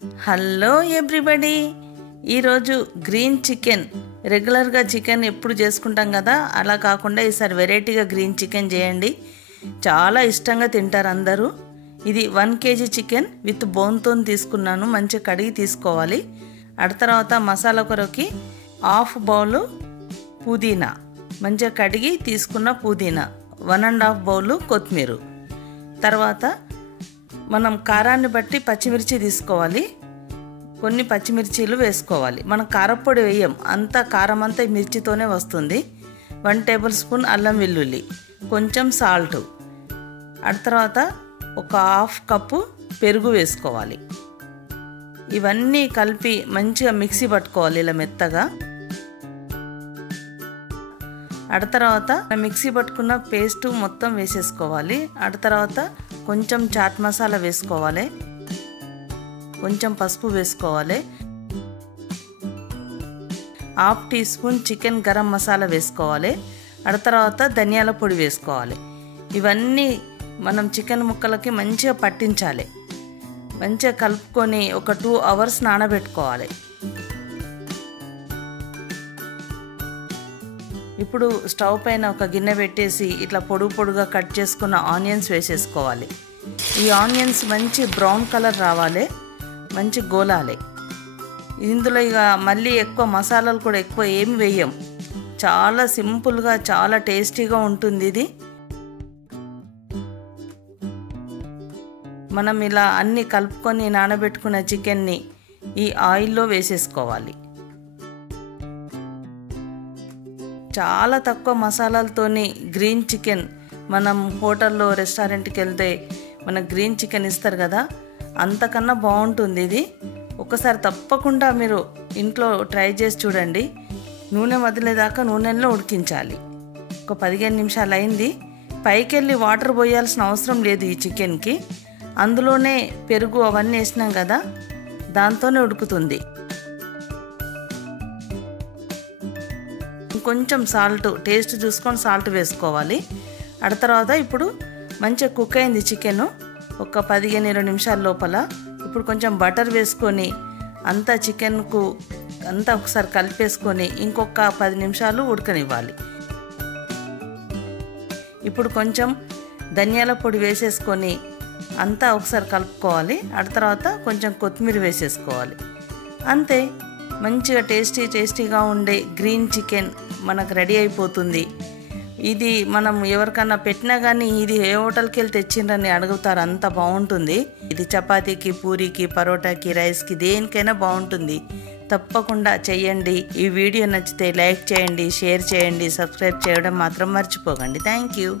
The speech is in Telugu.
హలో ఎవ్రీబడి, ఈరోజు గ్రీన్ చికెన్. రెగ్యులర్గా చికెన్ ఎప్పుడు చేసుకుంటాం కదా, అలా కాకుండా ఈసారి వెరైటీగా గ్రీన్ చికెన్ చేయండి. చాలా ఇష్టంగా తింటారు అందరూ. ఇది 1 kg చికెన్ విత్ బోన్తో తీసుకున్నాను. మంచిగా కడిగి తీసుకోవాలి. తర్వాత మసాలా కొరకి 1/2 బౌలు పుదీనా, మంచిగా కడిగి తీసుకున్న పుదీనా, 1.5 బౌలు కొత్తిమీర. తర్వాత మనం కారాన్ని బట్టి పచ్చిమిర్చి తీసుకోవాలి. కొన్ని పచ్చిమిర్చీలు వేసుకోవాలి. మనం కారపొడి వేయం, అంతా కారం అంతా మిర్చితోనే వస్తుంది. 1 టేబుల్ స్పూన్ అల్లం వెల్లుల్లి, కొంచెం సాల్ట్. తర్వాత ఒక 1/2 కప్పు పెరుగు వేసుకోవాలి. ఇవన్నీ కలిపి మంచిగా మిక్సీ పట్టుకోవాలి ఇలా మెత్తగా. తర్వాత మిక్సీ పట్టుకున్న పేస్ట్ మొత్తం వేసేసుకోవాలి. తర్వాత కొంచెం చాట్ మసాలా వేసుకోవాలి, కొంచెం పసుపు వేసుకోవాలి, 1/2 teaspoon chicken garam masala వేసుకోవాలి. తర్వాత ధనియాల పొడి వేసుకోవాలి. ఇవన్నీ మనం చికెన్ ముక్కలకి మంచిగా పట్టించాలి. మంచిగా కలుపుకొని ఒక 2 అవర్స్ నానబెట్టుకోవాలి. ఇప్పుడు స్టవ్ పైన ఒక గిన్నె పెట్టేసి ఇట్లా పొడుగా కట్ చేసుకున్న ఆనియన్స్ వేసేసుకోవాలి. ఈ ఆనియన్స్ మంచి బ్రౌన్ కలర్ రావాలి, మంచి గోలాలి. ఇందులో ఇక మళ్ళీ ఎక్కువ మసాలాలు కూడా ఎక్కువ ఏమి వేయం. చాలా సింపుల్గా చాలా టేస్టీగా ఉంటుంది ఇది. మనం ఇలా అన్నీ కలుపుకొని నానబెట్టుకున్న చికెన్ని ఈ ఆయిల్లో వేసేసుకోవాలి. చాలా తక్కువ మసాలాలతోని గ్రీన్ చికెన్, మనం హోటల్లో రెస్టారెంట్కి వెళ్తే మన గ్రీన్ చికెన్ ఇస్తారు కదా, అంతకన్నా బాగుంటుంది ఇది. ఒకసారి తప్పకుండా మీరు ఇంట్లో ట్రై చేసి చూడండి. నూనె వదిలేదాకా నూనెలో ఉడికించాలి. ఒక 15 నిమిషాలు అయింది. పైకి వెళ్ళి వాటర్ పోయాల్సిన అవసరం లేదు ఈ చికెన్కి. అందులోనే పెరుగు అవన్నీ వేసినాం కదా, దాంతోనే ఉడుకుతుంది. కొంచెం సాల్ట్, టేస్ట్ చూసుకొని సాల్ట్ వేసుకోవాలి. తర్వాత ఇప్పుడు మంచిగా కుక్ అయింది చికెన్ ఒక 15-20 నిమిషాల లోపల. ఇప్పుడు కొంచెం బటర్ వేసుకొని అంతా చికెన్కు అంతా ఒకసారి కలిపేసుకొని ఇంకొక 10 నిమిషాలు ఉడకనివ్వాలి. ఇప్పుడు కొంచెం ధనియాల పొడి వేసేసుకొని అంతా ఒకసారి కలుపుకోవాలి. తర్వాత కొంచెం కొత్తిమీర వేసేసుకోవాలి. అంతే, మంచిగా టేస్టీగా ఉండే గ్రీన్ చికెన్ మనకు రెడీ అయిపోతుంది. ఇది మనం ఎవరికన్నా పెట్టినా కానీ ఇది ఏ హోటల్కి వెళ్ళి తెచ్చిండ్రని అడుగుతారు, అంత బాగుంటుంది. ఇది చపాతీకి, పూరీకి, పరోటాకి, రైస్కి, దేనికైనా బాగుంటుంది. తప్పకుండా చెయ్యండి. ఈ వీడియో నచ్చితే లైక్ చేయండి, షేర్ చేయండి, సబ్స్క్రైబ్ చేయడం మాత్రం మర్చిపోకండి. Thank you.